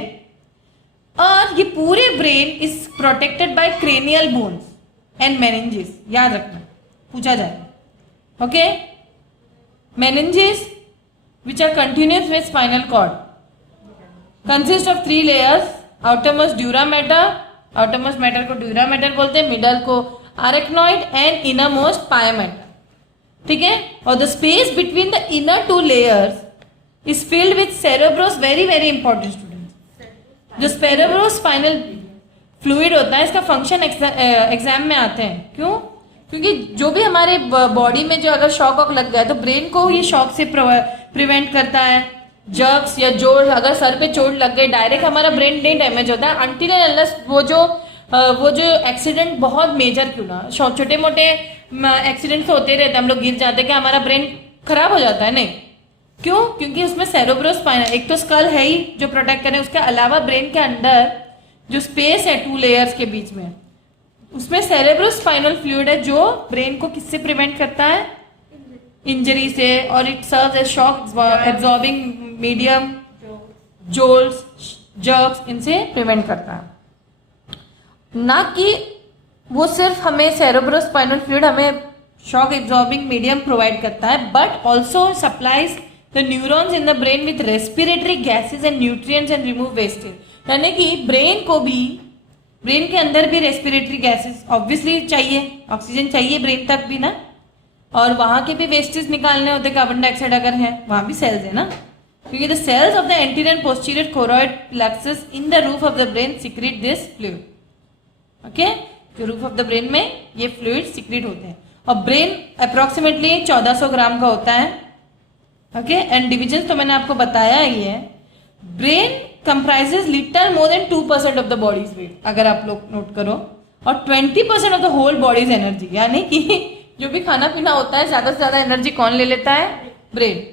और ये पूरे brain is protected by cranial bones and meninges. याद रखना, पूछा जाएगा। Okay, meninges which are continuous with spinal cord consist of 3 layers, outermost dura mater, outermost matter को dura mater बोलते हैं, middle को arachnoid and innermost pia mater। ठीक है, और the space between the inner 2 layers is filled with cerebrous, very very important students। जो cerebrospinal fluid होता है, इसका फंक्शन एग्जाम में आते हैं। क्यों? क्योंकि जो भी हमारे बॉडी में जो अगर शॉक वॉक लग जाए तो ब्रेन को ये शॉक से प्रिवेंट करता है। जर्क्स या जोर, अगर सर पे चोट लग गई डायरेक्ट हमारा ब्रेन नहीं डैमेज होता है अनटिल एंड अनलेस वो जो एक्सीडेंट बहुत मेजर क्यों ना, छोटे मोटे एक्सीडेंट्स होते रहते हैं, हम लोग गिर जाते हैं कि हमारा ब्रेन खराब हो जाता है। नहीं, क्यों? क्योंकि उसमें सेरेब्रोस्पाइनल, एक तो स्कल है ही जो प्रोटेक्ट करे, उसके अलावा ब्रेन के अंदर जो स्पेस है 2 लेयर्स के बीच में, उसमें सेरेब्रोस्पाइनल फ्लूइड है जो ब्रेन को किससे प्रिवेंट करता है? इंजरी से। और it serves as shock absorbing medium, jolts, jerks, इनसे प्रिवेंट करता है। ना कि वो सिर्फ हमें सेरेब्रोस्पाइनल फ्लूइड हमें शॉक एब्जॉर्बिंग मीडियम प्रोवाइड करता है, but also supplies the neurons in the brain with respiratory gases and nutrients and remove wastage. यानी कि ब्रेन को भी, ब्रेन के अंदर भी रेस्पिरेटरी गैसेस ऑब्वियसली चाहिए, ऑक्सीजन चाहिए ब्रेन तक भी ना, और वहां के भी वेस्टेज निकालने होते, कार्बन डाइऑक्साइड अगर है, वहां भी सेल्स है ना, क्योंकि the cells of the anterior and posterior choroid plexus in the roof of the brain secrete this fluid. Okay, जो रूफ ऑफ द ब्रेन में ये फ्लूइड सिक्रीट होते हैं, और ब्रेन अप्रोक्सीमेटली 1400 ग्राम का होता है। ओके, एंड डिविजन तो मैंने आपको बताया ही है। Brain comprises little more than 2% of the body's weight, अगर आप लोग नोट करो, और 20% of the whole body's energy. यानी कि जो भी खाना पीना होता है, ज्यादा से ज्यादा एनर्जी कौन ले लेता है? ब्रेन।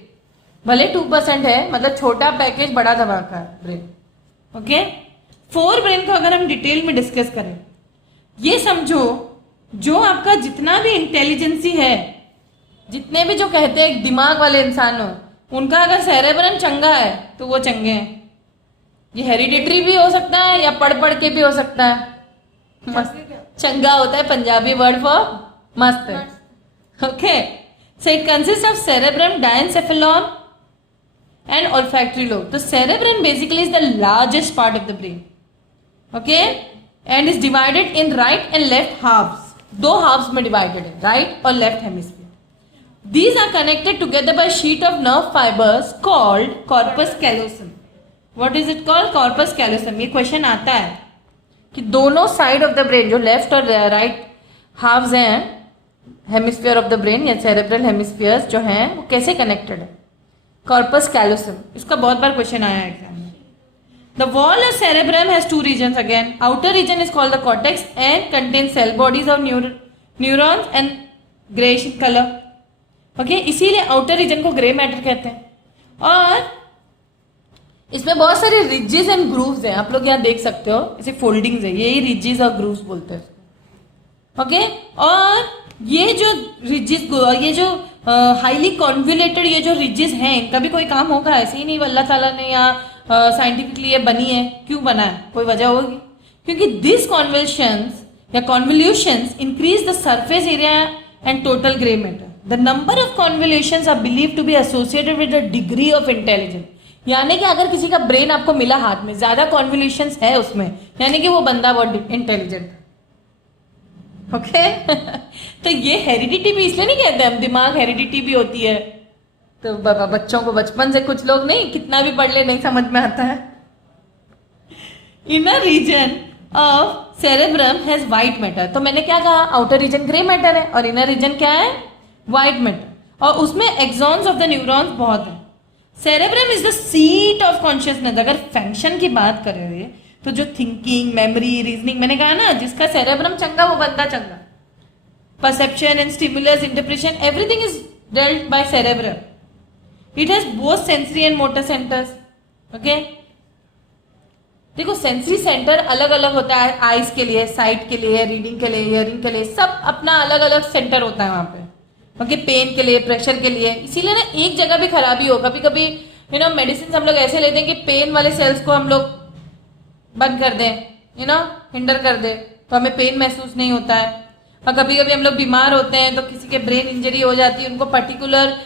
भले 2% है, मतलब छोटा पैकेज बड़ा धमाका है ब्रेन। ओके, फोर ब्रेन को अगर हम डिटेल में डिस्कस करें, ये समझो जो आपका जितना भी इंटेलिजेंसी है, जितने भी जो कहते हैं दिमाग वाले इंसान हो, उनका अगर सेरेब्रम चंगा है तो वो चंगे हैं। ये हेरिडिटरी भी हो सकता है या पढ़ पढ़ के भी हो सकता है। चंगा होता है पंजाबी वर्ड फॉर मस्त है। Okay, so it consist of cerebrum, diencephalon and olfactory lobe. तो cerebrum basically is the largest part of the brain. Okay, and is divided in right and left halfs. दो हाफ्स में डिवाइडेड है, राइट और left hemisphere. These are connected together by sheet of nerve fibers called corpus callosum. What is it called? Corpus callosum. ये क्वेश्चन आता है कि दोनों साइड ऑफ द ब्रेन, जो लेफ्ट और राइट हाफ्स हैं हेमिस्फीयर ऑफ द ब्रेन या सेरेब्रल हेमिस्फीयर्स जो हैं, वो कैसे कनेक्टेड है? Corpus callosum. इसका बहुत बार क्वेश्चन आया है एग्जाम में। The wall of cerebrum has two regions again. Outer region is called the cortex and contain cell bodies of neurons and greyish in colour. Okay, इसीलिए आउटर रीजन को ग्रे मैटर कहते हैं। और इसमें बहुत सारे रिजेस एंड ग्रूव्स हैं, आप लोग यहाँ देख सकते हो, इसे फोल्डिंग्स है, यही रिजेस और ग्रूव्स बोलते हैं इसको। ओके, और ये जो रिजेस, ये जो हाईली कॉन्वुलेटेड ये जो रिजेस हैं, इनका भी कोई काम होगा? ऐसे ही नहीं अल्लाह ताला ने या साइंटिफिकली ये बनी है। क्यों बना है? कोई वजह होगी, क्योंकि दिस कॉन्वल्शंस या convolutions increase the surface area and total grey matter. The number of convolutions are believed to be associated with the degree of intelligence. यानी कि अगर किसी का ब्रेन आपको मिला हाथ में, ज्यादा कॉन्वल्यूशंस है उसमें, यानी कि वो बंदा बहुत इंटेलिजेंट। ओके, तो ये हेरिडिटी भी इसलिए नहीं कहते हम, दिमाग हेरिडिटी भी होती है। तो बच्चों को बचपन से कुछ लोग नहीं, कितना भी पढ़ ले नहीं समझ में आता है। Inner region of cerebrum has white matter. तो मैंने क्या कहा? आउटर रीजन ग्रे मैटर है और इनर रीजन क्या है? व्हाइट मैटर, और उसमें एक्सॉन्स ऑफ द न्यूरॉन्स बहुत है। Cerebrum is the seat of consciousness. अगर फंक्शन की बात करें तो जो थिंकिंग, मेमोरी, रीजनिंग, मैंने कहा ना, जिसका सेरेब्रम चंगा वो बंदा चंगा। Perception and stimulus, interpretation, everything is dealt by cerebrum. It has both sensory and motor centres. Okay, देखो सेंसरी सेंटर अलग अलग होता है, आईज के लिए, साइट के लिए, रीडिंग के लिए, हियरिंग के लिए, सब अपना अलग अलग सेंटर होता है वहां पे। ओके, पेन के लिए, प्रेशर के लिए। इसीलिए ना एक जगह भी खराबी हो, कभी कभी मेडिसिन हम लोग ऐसे लेते हैं कि पेन वाले सेल्स को हम लोग बंद कर दें, हिंडर कर दे, तो हमें पेन महसूस नहीं होता है। और कभी कभी हम लोग बीमार होते हैं तो किसी के ब्रेन इंजरी हो जाती है, उनको पर्टिकुलर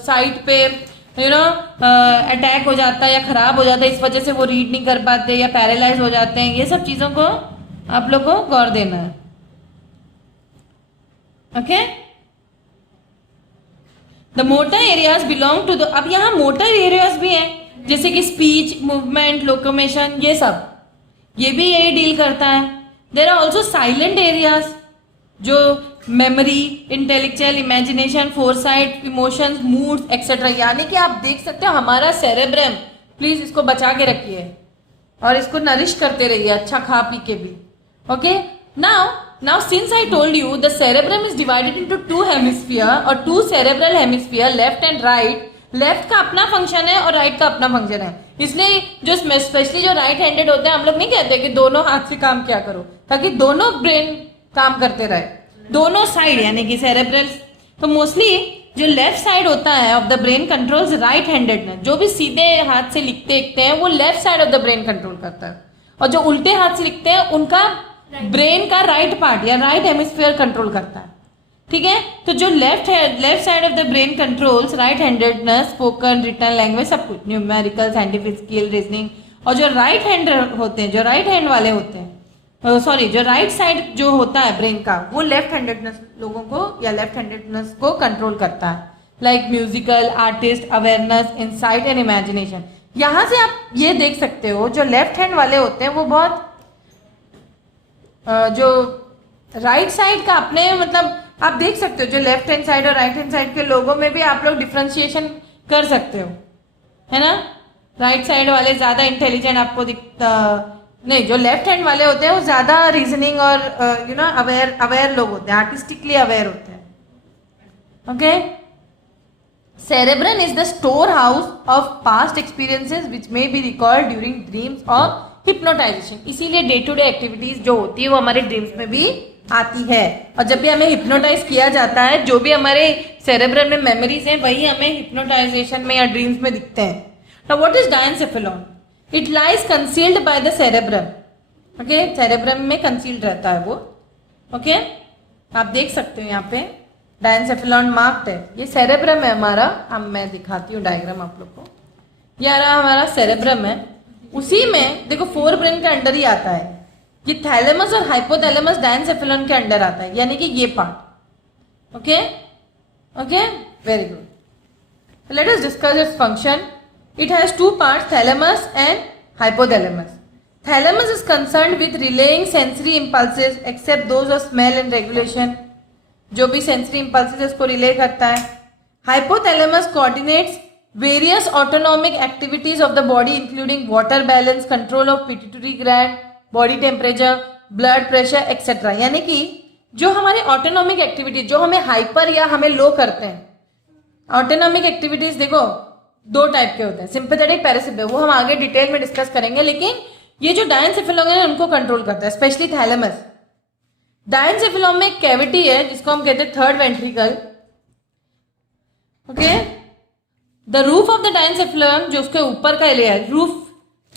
साइट पे अटैक हो जाता है या खराब हो जाता है, इस वजह से वो रीड नहीं कर पाते या पैरालाइज हो जाते हैं। ये सब चीजों को आप लोग को गौर देना है। Okay, the motor areas belong to the, अब यहाँ मोटर एरियाज भी हैं, जैसे कि स्पीच, मूवमेंट, लोकोमेशन, ये सब, ये भी यही डील करता है। There are also silent areas, जो memory, intellectual, imagination, foresight, emotions, moods etcetera. यानी कि आप देख सकते हो हमारा सेरेब्रम, प्लीज इसको बचा के रखिए और इसको नरिश करते रहिए, अच्छा खा पी के भी। Okay, now since I told you the cerebrum is divided into two hemisphere और two cerebral hemisphere, left and right. Left का अपना फंक्शन है और राइट का अपना फंक्शन है, इसलिए जो स्पेशली जो राइट हैंडेड होते हैं, हम लोग नहीं कहते कि दोनों हाथ से काम क्या करो, ताकि दोनों ब्रेन काम करते रहे, दोनों साइड, यानी कि सेरेब्रल। तो मोस्टली जो लेफ्ट साइड होता है of the brain controls right handedness. जो भी सीधे हाथ से लिखते हैं वो left side of the brain control करता है, और जो उल्टे हाथ से लिखते हैं उनका ब्रेन का राइट पार्ट या राइट हेमिस्फीयर कंट्रोल करता है। ठीक है। तो जो left side of the brain controls right handedness, spoken, written language, सब कुछ, न्यूमेरिकल, साइंटिफिक स्किल, रीजनिंग। और जो राइट हैंड होते हैं, जो राइट हैंड वाले होते हैं, सॉरी, जो राइट साइड जो होता है ब्रेन का, वो लेफ्ट हैंडेडनेस लोगों को या लेफ्ट हैंडेडनेस को कंट्रोल करता है, like musical, artist, awareness, insight and imagination. यहां से आप ये देख सकते हो जो लेफ्ट हैंड वाले होते हैं वो बहुत जो राइट साइड का अपने मतलब आप देख सकते हो, जो लेफ्ट हैंड साइड और राइट हैंड साइड के लोगों में भी आप लोग डिफ्रेंशिएशन कर सकते हो, है ना। राइट साइड वाले ज्यादा इंटेलिजेंट आपको दिखता नहीं, जो लेफ्ट हैंड वाले होते हैं वो ज्यादा रीजनिंग और अवेयर लोग होते हैं, आर्टिस्टिकली अवेयर होते हैं। Okay, cerebrum is the storehouse of past experiences which may be recalled during dreams or hypnotization। इसीलिए डे टू डे एक्टिविटीज जो होती है वो हमारे ड्रीम्स में भी आती है, और जब भी हमें हिप्नोटाइज किया जाता है, जो भी हमारे सेरेब्रम में मेमोरीज हैं वही हमें हिप्नोटाइजेशन में या ड्रीम्स में दिखते हैं। Now what is diencephalon? It lies concealed by the cerebrum. Okay, cerebrum में कंसील्ड रहता है वो। ओके, आप देख सकते हो यहाँ पे डायनसेफेलॉन मार्क्ड है, ये सेरेब्रम है हमारा। अब मैं दिखाती हूँ डायग्राम आप लोग को। ये रहा हमारा सेरेब्रम है, उसी में देखो फोर ब्रेन के अंडर ही आता है, ये थैलेमस और हाइपोथैलेमस डायनसेफेलॉन के अंडर आता है, यानी कि ये part. Okay okay, very good. Let us discuss its function. It has two parts, thalamus and hypothalamus. Thalamus is concerned with relaying sensory impulses except those of smell and regulation, जो भी सेंसरी इंपल्सेस उसको रिले करता है। Hypothalamus coordinates various autonomic activities of the body including water balance, control of pituitary gland, body temperature, blood pressure etcetera. यानी कि जो हमारे ऑटोनॉमिक एक्टिविटीज जो हमें हाइपर या हमें लो करते हैं, ऑटोनॉमिक एक्टिविटीज देखो दो टाइप के होते हैं, सिंपैथेटिक, पैरासिम्पैथेटिक, वो हम आगे डिटेल में डिस्कस करेंगे। लेकिन ये जो डायनसेफेलॉन है उनको कंट्रोल करता है, स्पेशली थैलेमस। डायनसेफेलॉन में एक कैविटी है जिसको हम कहते हैं third ventricle. Okay, the roof of the diencephalon, जो उसके ऊपर का layer, roof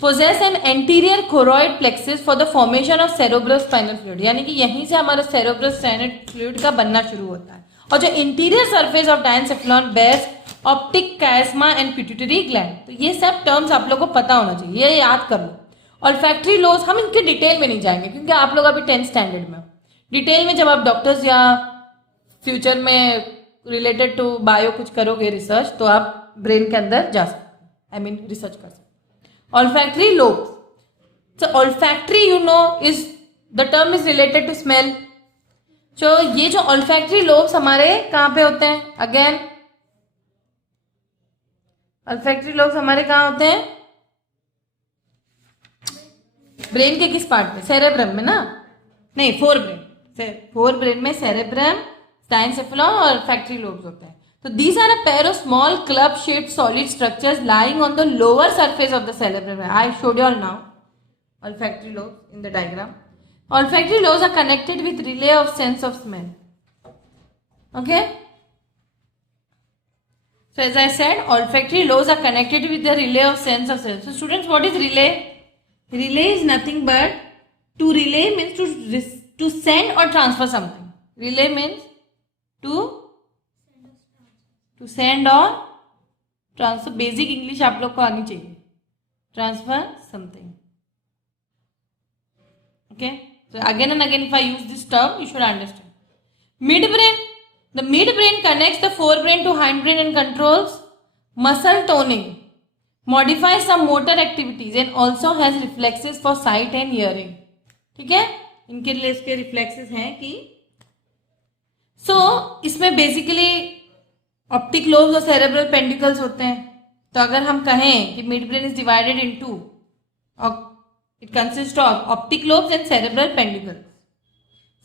possess an anterior choroid plexus for the formation of cerebrospinal fluid, यानी कि यहीं से हमारा cerebrospinal fluid का बनना शुरू होता है। और जो interior surface of diencephalon bears optic chiasma and pituitary gland. तो ये सब टर्म्स आप लोगों को पता होना चाहिए, ये याद कर लो। ऑल्फैक्टरी लोब्स, हम इनके डिटेल में नहीं जाएंगे क्योंकि आप लोग अभी 10th स्टैंडर्ड में हो। डिटेल में जब आप डॉक्टर्स या फ्यूचर में रिलेटेड टू बायो कुछ करोगे रिसर्च, तो आप ब्रेन के अंदर जा सकते, आई मीन रिसर्च कर सकते। Olfactory lobes. So olfactory, you know, is the term is related to smell. So ये जो olfactory lobes हमारे कहाँ पे होते हैं? Again, olfactory lobes हमारे कहाँ होते हैं? ब्रेन के किस पार्ट में? सेरेब्रम में ना? नहीं, फोर ब्रेन में सेरेब्रम, डायनसेफेलॉन और olfactory lobes होते हैं। So these are a pair of small club-shaped solid structures lying on the lower surface of the cerebrum. I showed you all now olfactory lobes in the diagram. Olfactory lobes are connected with relay of sense of smell. Okay. So as I said, olfactory lobes are connected with the relay of sense of smell. So students, what is relay? Relay is nothing but to relay means to send or transfer something. Relay means to send और ट्रांसफर। बेसिक इंग्लिश आप लोग को आनी चाहिए। Transfer something. Okay, so again and again if I use this term you should understand. Midbrain, the midbrain connects the forebrain to hindbrain and controls muscle toning, modifies some motor activities and also has reflexes for sight and hearing. ठीक है, इनके लिए इसके रिफ्लेक्सेस हैं कि इसमें बेसिकली ऑप्टिक लोब्स और सेरेब्रल पेंडिकल्स होते हैं। तो अगर हम कहें कि mid brain is divided into, it consist of optic lobes and cerebral peduncles.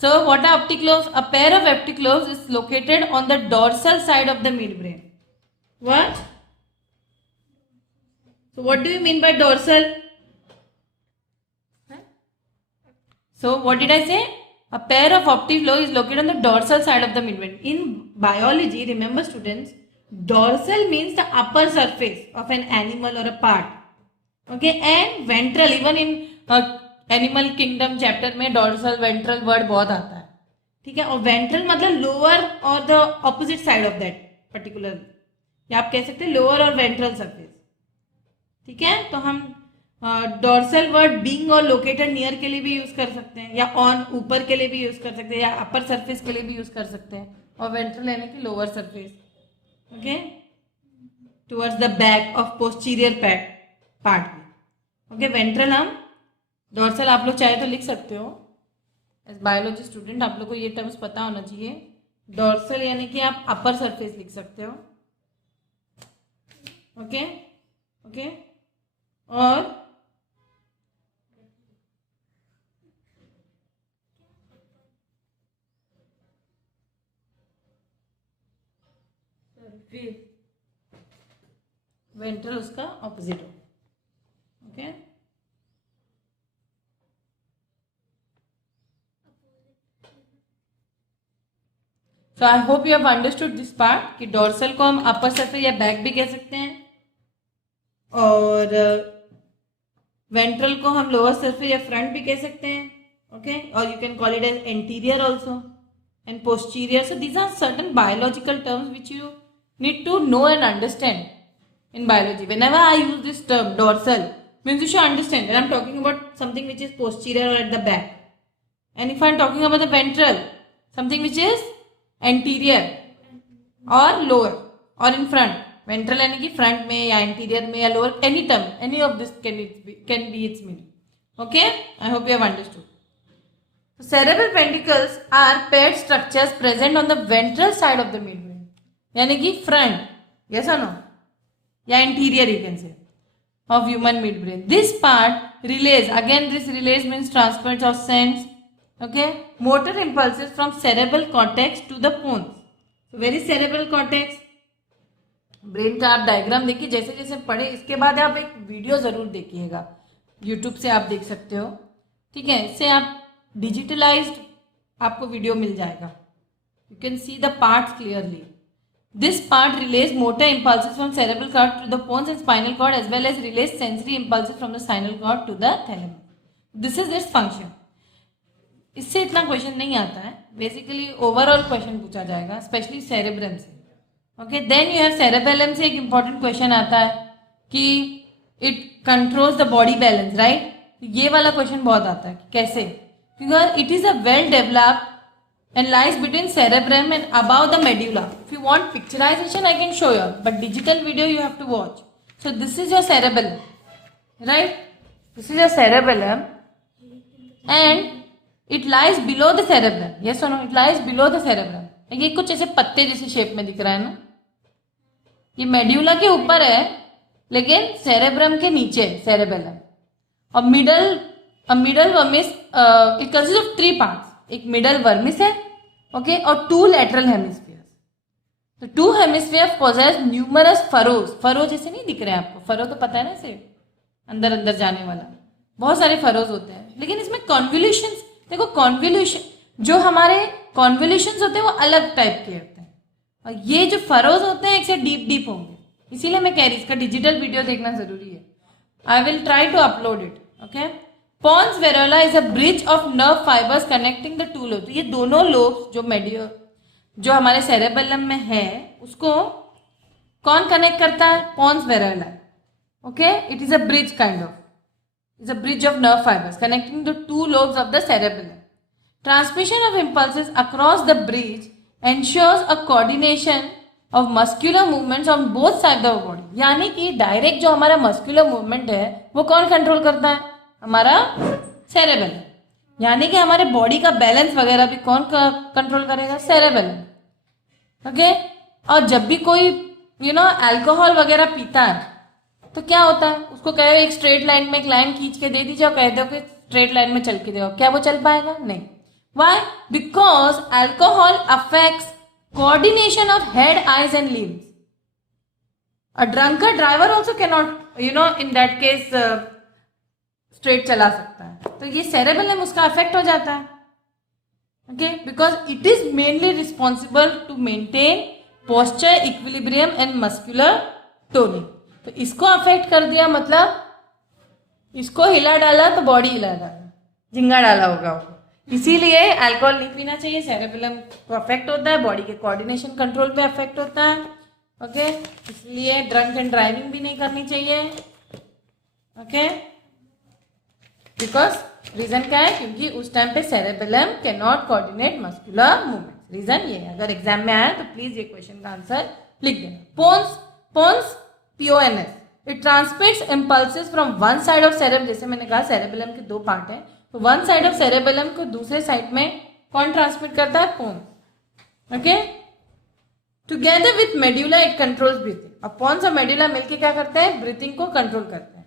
So what are optic lobes? A pair of optic lobes is located on the dorsal side of the mid brain. What? So what do you mean by dorsal? So what did I say? A pair of optic lobe is located on the dorsal side of the midbrain. In biology, remember students, dorsal means the upper surface of an animal or a part. Okay, and ventral, even in animal kingdom chapter में dorsal ventral word बहुत आता है, ठीक है, और वेंट्रल मतलब लोअर और the opposite side of that particular, या आप कह सकते हैं लोअर और वेंट्रल सरफेस। ठीक है, तो हम डोर्सल वर्ड बीइंग और लोकेटेड नियर के लिए भी यूज कर सकते हैं, या ऑन ऊपर के लिए भी यूज कर सकते हैं, या अपर सरफेस के लिए भी यूज कर सकते हैं, और वेंट्रल यानी कि lower surface. Okay, towards the back of posterior part में। ओके, वेंट्रल हम डोर्सल आप लोग चाहे तो लिख सकते हो एज बायोलॉजी स्टूडेंट, आप लोग को ये टर्म्स पता होना चाहिए। डोर्सल यानी कि आप अपर सरफेस लिख सकते हो। ओके ओके, और वेंट्रल उसका ऑपोजिट हो। Okay, so I hope you have understood this part कि डोर्सल को हम अपर सरफेस या बैक भी कह सकते हैं, और वेंट्रल को हम लोअर सरफेस या फ्रंट भी कह सकते हैं। ओके, और you can call it as anterior also and posterior. So these are certain biological terms which you need to know and understand in biology. Whenever I use this term dorsal, means you should understand that I'm talking about something which is posterior or at the back, and if I'm talking about the ventral, something which is anterior or lower or in front. Ventral यानी कि front में या anterior में या lower, any term, any of this can be its meaning. Okay, I hope you have understood. Cerebral ventricles are paired structures present on the ventral side of the midbrain, यानी कि front, yes or no, या anterior you can say, of human midbrain. This part relays, again this relays means transference of sense, okay, motor impulses from cerebral cortex to the pons. So where is cerebral cortex? Brain का आप डायग्राम देखिए, जैसे जैसे पढ़े इसके बाद आप एक वीडियो जरूर देखिएगा, यूट्यूब से आप देख सकते हो। ठीक है, इससे आप डिजिटलाइज्ड आपको वीडियो मिल जाएगा, you can see the parts clearly. This part relays motor impulses from cerebral cord to the pons and spinal cord as well as relays sensory impulses from the spinal cord to the thalamus. This is its function. इससे इतना क्वेश्चन नहीं आता है, बेसिकली ओवरऑल क्वेश्चन पूछा जाएगा, स्पेशली सेरेब्रम से। Okay, then you have cerebellum से एक इंपॉर्टेंट क्वेश्चन आता है कि it controls the body balance, right. ये वाला क्वेश्चन बहुत आता है कि कैसे, because it is a well developed and lies between cerebrum and above the medulla. If you want picturization I can show you, but digital video you have to watch. So this is your cerebellum, right? This is your cerebellum and it lies below the cerebrum. Yes or no? It lies below the cerebrum. ये कुछ ऐसे पत्ते जैसे शेप में दिख रहा है ना, ये मेड्यूला के ऊपर है लेकिन सेरेब्रम के नीचे है सेरेबेलम। और middle vermis it consist of 3 parts, एक मिडल वर्मिस है, ओके, और 2 लैटरल हेमिस्फीयर्स। तो 2 hemisphere possess numerous furrows, furrow जैसे नहीं दिख रहे हैं आपको, फरो तो पता है ना, से अंदर अंदर जाने वाला, बहुत सारे फरोज होते हैं। लेकिन इसमें कॉन्वोल्यूशंस, देखो कॉन्वोल्यूशन, जो हमारे कॉन्वोल्यूशंस होते हैं वो अलग टाइप के होते हैं, और ये जो फरोज होते हैं एक से डीप होंगे, इसीलिए मैं कह रही इसका डिजिटल वीडियो देखना जरूरी है। I will try to upload it, okay. Pons varolii is a bridge of nerve fibres connecting the 2 lobe. तो ये दोनों लोब जो हमारे सेरेबेलम में है उसको कौन कनेक्ट करता है? Pons varolii, okay. It is a bridge kind of, is a bridge of nerve fibres connecting the 2 lobes of the cerebellum. Transmission of impulses across the bridge ensures a coordination of muscular movements on both sides of the body. यानी कि डायरेक्ट जो हमारा मस्कुलर मूवमेंट है वो कौन कंट्रोल करता है? हमारा सेरेबेलम। यानी कि हमारे बॉडी का बैलेंस वगैरह भी कौन कंट्रोल करेगा? Cerebellum, okay. और जब भी कोई अल्कोहल वगैरह पीता है तो क्या होता है, उसको कहे एक स्ट्रेट लाइन में एक लाइन खींच के दे दीजिए और कह दो कि स्ट्रेट लाइन में चल के दो, क्या वो चल पाएगा? नहीं। Why? Because alcohol affects coordination of head, eyes and limbs. A drunkard driver also cannot, in that case, straight चला सकता है। तो ये cerebellum उसका affect हो जाता है, okay? Because it is mainly responsible to maintain posture, equilibrium and muscular toning. तो इसको affect कर दिया मतलब इसको हिला डाला तो बॉडी हिला डाला, झिंगा डाला होगा वो, इसीलिए अल्कोहल नहीं पीना चाहिए, सेरेबेलम को अफेक्ट होता है, बॉडी के कोऑर्डिनेशन कंट्रोल पे अफेक्ट होता है, ओके। इसलिए ड्रंक एंड ड्राइविंग भी नहीं करनी चाहिए, ओके। बिकॉज रीजन क्या है, क्योंकि उस टाइम पे cerebellum can not coordinate muscular movement, reason ये है। अगर एग्जाम में आया तो प्लीज ये क्वेश्चन का आंसर लिख देना। Pons, pons PONS, it transmits impulses from one side of सेरेब, जैसे मैंने कहा सेरेबेलम के दो पार्ट हैं, तो वन साइड ऑफ सेरेबेलम को दूसरे साइड में कौन ट्रांसमिट करता है, pons, okay. Together with medulla it controls breathing, अब पोन्स और मेड्यूला मिलके क्या करते हैं, ब्रीथिंग को कंट्रोल करते हैं।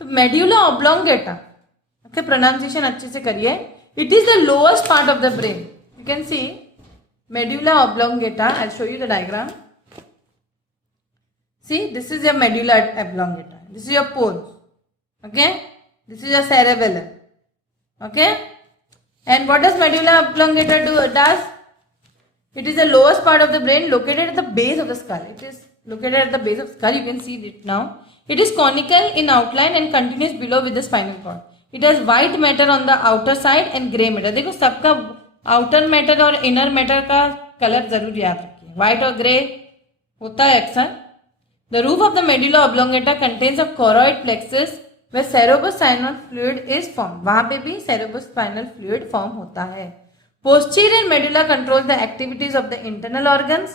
तो मेड्यूला ऑब्लोंगेटा, ओके, प्रोनाउंसिएशन अच्छे से करिए, it is the lowest part of the brain, you can C medulla oblongata, I show you the diagram. See, this is your medulla oblongata. This is your pons. Okay. This is your cerebellum. Okay. And what does medulla oblongata do? Does it is the lowest part of the brain located at the base of the skull. It is located at the base of the skull. You can see it now. It is conical in outline and continues below with the spinal cord. It has white matter on the outer side and grey matter. देखो सबका outer matter और inner matter का कलर जरूर याद रखिए, white और grey होता है अक्सर। The roof of the medulla oblongata contains a choroid plexus where cerebrospinal fluid is formed. वहां पे भी cerebrospinal fluid form होता है। Posterior medulla controls the activities of the internal organs.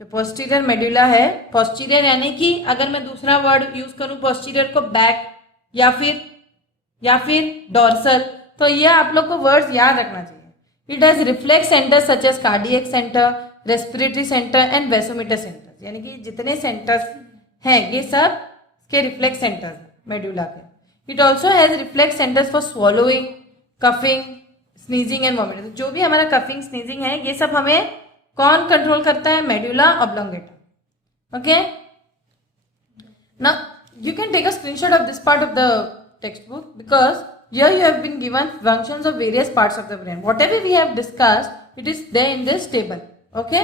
जो posterior medulla है, posterior यानी कि अगर मैं दूसरा वर्ड यूज करूं posterior को back या फिर dorsal, तो ये आप लोग को वर्ड्स याद रखना चाहिए। It has reflex centers such as cardiac center, respiratory center and vasomotor center. यानी कि जितने सेंटर्स हैं ये सब के रिफ्लेक्स सेंटर्स मेडुला के। It also has reflex centres for swallowing, coughing, sneezing and vomiting. जो भी हमारा कफिंग, स्नीजिंग है ये सब हमें कौन कंट्रोल करता है, medulla oblongata, okay. Now you can take a screenshot of this part of the text book because here you have been given functions of various parts of the brain. Whatever we have discussed, it is there in this table, okay.